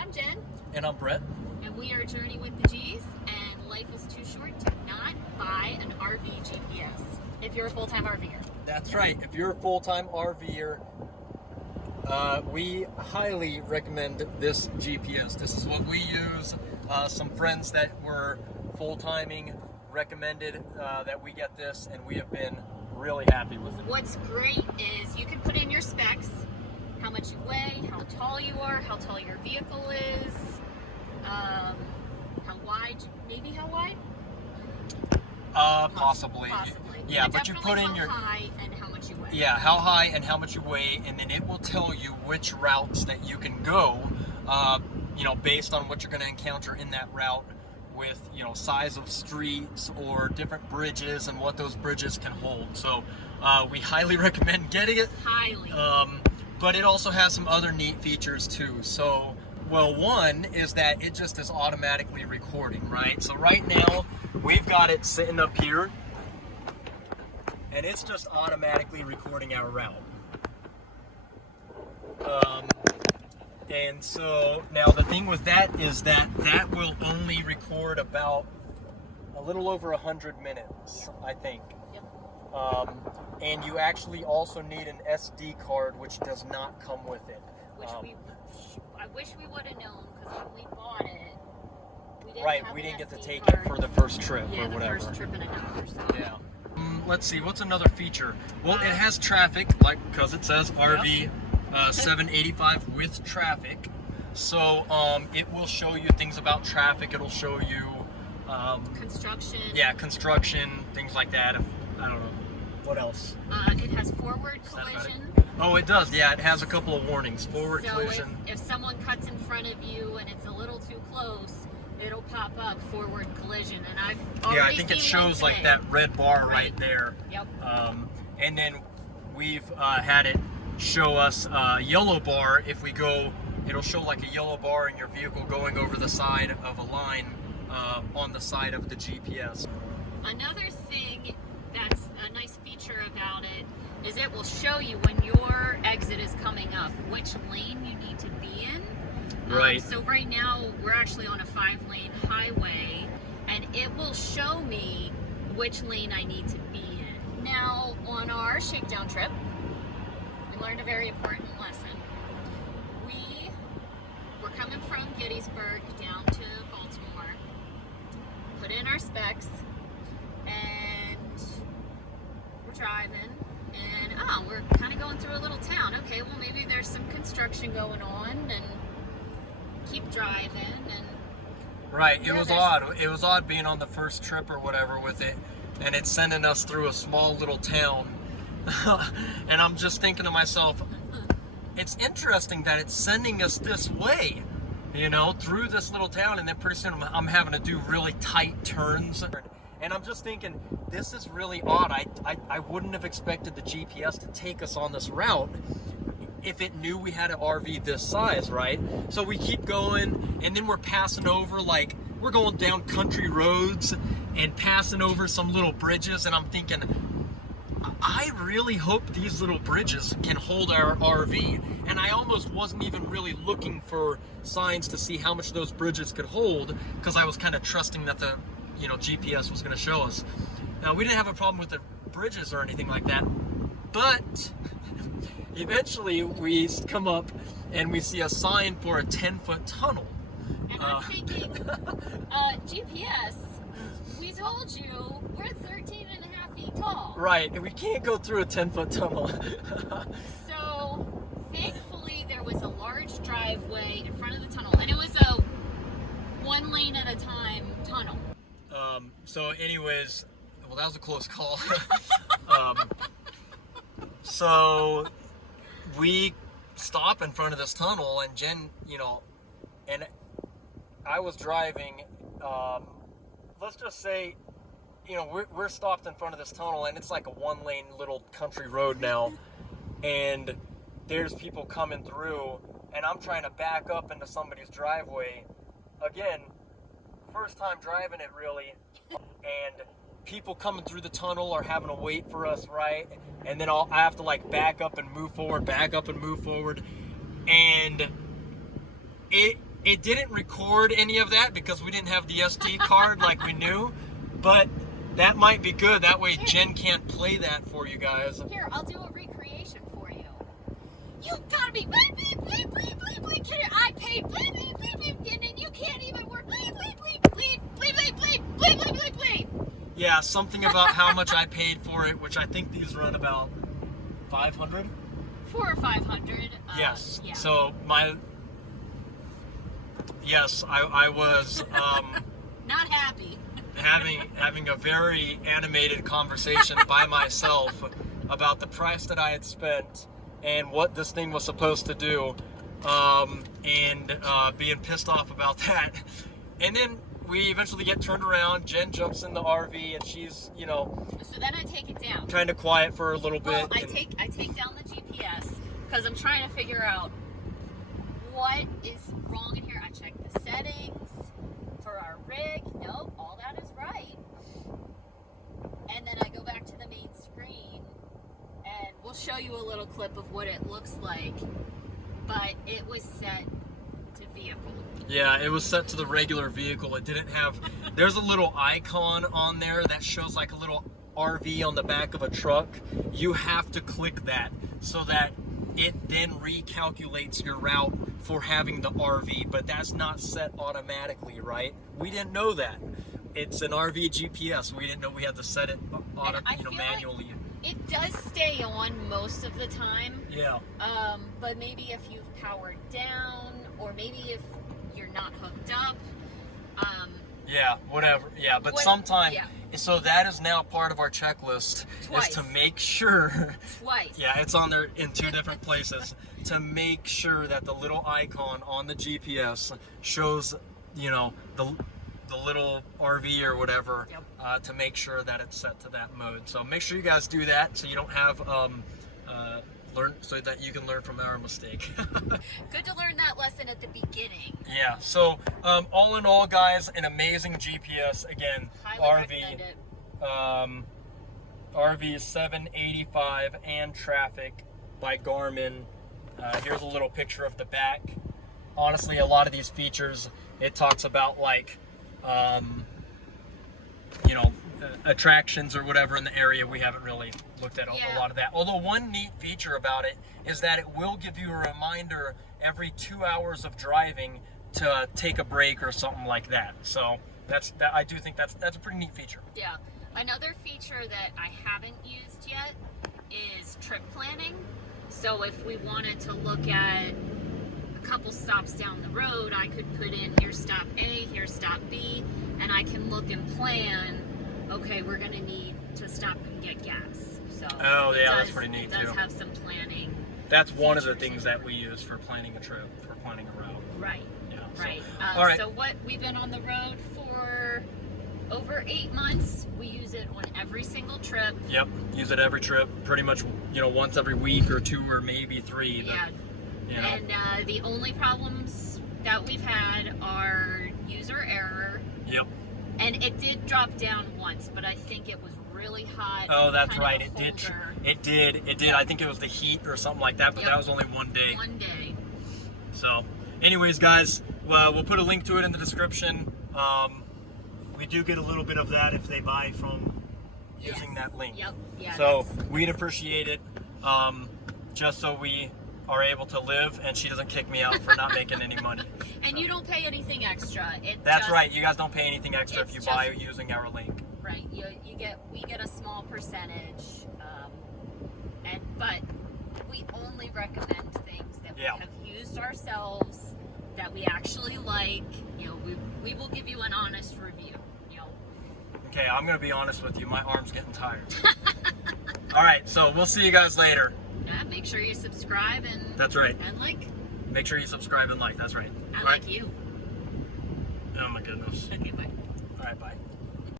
I'm Jen. And I'm Brett. And we are Journey with the G's, and life is too short to not buy an RV GPS if you're a full-time RVer. That's right. If you're a full-time RVer, we highly recommend this GPS. This is what we use. Some friends that were full-timing recommended that we get this, and we have been really happy with it. What's great is you can put in your specs, how much you weigh, how tall you are, how tall your vehicle is, how wide, maybe how wide? Possibly. Yeah, but you put in your how high and how much you weigh. Yeah, how high and how much you weigh, and then it will tell you which routes that you can go, based on what you're going to encounter in that route with, size of streets or different bridges and what those bridges can hold. So we highly recommend getting it. Highly. But it also has some other neat features too. So, well, one is that it just is automatically recording, right? So right now, we've got it sitting up here, and it's just automatically recording our route. And so now the thing with that is that will only record about a little over 100 minutes, I think. Yep. And you actually also need an SD card, which does not come with it. I wish we would have known, because when we bought it, we didn't get to SD take card. it for the first trip or the whatever. first trip and a half or so. Yeah. Let's see, what's another feature? Well, it has traffic, because it says RV 785 with traffic. So it will show you things about traffic. It'll show you construction. Yeah, construction, things like that. I don't know. What else? It has forward collision. Oh, it does. Yeah, it has a couple of warnings. Forward collision. If someone cuts in front of you and it's a little too close, it'll pop up forward collision. And I've already I think it shows like that red bar right there. Yep. And then we've had it show us a yellow bar. If we go, it'll show like a yellow bar in your vehicle going over the side of a line on the side of the GPS. Another thing that's a nice feature about it is it will show you when your exit is coming up which lane you need to be in. Right. So right now we're actually on a 5-lane highway, and it will show me which lane I need to be in. Now, on our shakedown trip, we learned a very important lesson. We were coming from Gettysburg down to Baltimore, put in our specs, and we're driving, and we're kind of going through a little town. Okay, well, maybe there's some construction going on, and keep driving. And right, it was odd. It was odd being on the first trip or whatever with it, and it's sending us through a small little town. And I'm just thinking to myself, it's interesting that it's sending us this way, through this little town, and then pretty soon I'm having to do really tight turns. And I'm just thinking, this is really odd. I wouldn't have expected the GPS to take us on this route if it knew we had an RV this size, right? So we keep going, and then we're passing over, like, we're going down country roads and passing over some little bridges, and I'm thinking, I really hope these little bridges can hold our RV. And I almost wasn't even really looking for signs to see how much those bridges could hold, because I was kind of trusting that the GPS was going to show us. Now, we didn't have a problem with the bridges or anything like that, but eventually we come up and we see a sign for a 10-foot tunnel. And I'm thinking, GPS, we told you we're 13 and a half feet tall. Right, and we can't go through a 10-foot tunnel. So, thankfully, there was a large driveway in front of the tunnel, and it was a 1 lane at a time tunnel. So anyways, well, that was a close call. So we stop in front of this tunnel, and Jen, and I was driving, let's just say, we're stopped in front of this tunnel, and it's like a 1-lane little country road now, and there's people coming through, and I'm trying to back up into somebody's driveway. Again, first time driving it, really, and people coming through the tunnel are having to wait for us, right? And then I have to like back up and move forward, and It didn't record any of that because we didn't have the SD card like we knew, but that might be good. That way Jen can't play that for you guys. Here, I'll do a recreation for you. You've got to be bleep, bleep, bleep, bleep, bleep, bleep. I paid bleep, bleep, bleep, bleep, and then you can't even work bleep, bleep, bleep, bleep, bleep, bleep, bleep, bleep, bleep, bleep, bleep. Yeah, something about how much I paid for it, which I think these run about 500. 400 or 500. Yes. Yeah. So I was Not happy. having a very animated conversation by myself about the price that I had spent and what this thing was supposed to do, and being pissed off about that. And then we eventually get turned around. Jen jumps in the RV and she's, So then I take it down. kind of quiet for a little bit. Well, I take down the GPS because I'm trying to figure out what is wrong in here. I check the settings for our rig. Nope, all that is right. And then I go back to the main screen and we'll show you a little clip of what it looks like. But it was set to vehicle. Yeah, it was set to the regular vehicle. It didn't have, there's a little icon on there that shows like a little RV on the back of a truck. You have to click that so that it then recalculates your route for having the RV, but that's not set automatically, right? We didn't know that. It's an RV GPS. We didn't know we had to set it manually. Like it does stay on most of the time. Yeah. But maybe if you've powered down, or maybe if you're not hooked up. Yeah, whatever. Yeah, but sometimes. Yeah. So that is now part of our checklist. Twice. Is to make sure. Twice. Yeah, it's on there in 2 different places to make sure that the little icon on the GPS shows, the little RV or whatever, yep. To make sure that it's set to that mode. So make sure you guys do that so you don't have so that you can learn from our mistake. Good to learn that lesson at the beginning. Yeah. So all in all, guys, an amazing GPS. Again, Highly recommend it. RV 785 and Traffic by Garmin. Here's a little picture of the back. Honestly, a lot of these features, it talks about like, attractions or whatever in the area. We haven't really looked at a lot of that. Although one neat feature about it is that it will give you a reminder every 2 hours of driving to take a break or something like that. So I do think that's a pretty neat feature. Yeah. Another feature that I haven't used yet is trip planning. So if we wanted to look at a couple stops down the road, I could put in here's stop A, here's stop B, and I can look and plan, okay, we're going to need to stop and get gas. So that's pretty neat too. It does have some planning. That's one of the things that we use for planning a trip, for planning a route. Right. Yeah. Right. All right. So we've been on the road for over 8 months. We use it on every single trip. Yep. Use it every trip, pretty much, once every week or 2 or maybe 3. Yeah. And the only problems that we've had are user error. Yep. And it did drop down once, but I think it was really hot. Oh, that's right. It did. I think it was the heat or something like that, but that was only 1 day. 1 day. So, anyways, guys, we'll put a link to it in the description. We do get a little bit of that if they buy from using that link. Yep. Yeah. So we'd appreciate it, just so we are able to live and she doesn't kick me out for not making any money. And you don't pay anything extra. That's right. You guys don't pay anything extra if you buy using our link. Right. We get a small percentage, but we only recommend things that we have used ourselves, that we actually like. We will give you an honest review. Okay, I'm gonna be honest with you. My arm's getting tired. All right, so we'll see you guys later. Yeah, make sure you subscribe and. That's right. And like. Make sure you subscribe and like. That's right. I like you. Oh my goodness. Okay, bye. All right, bye.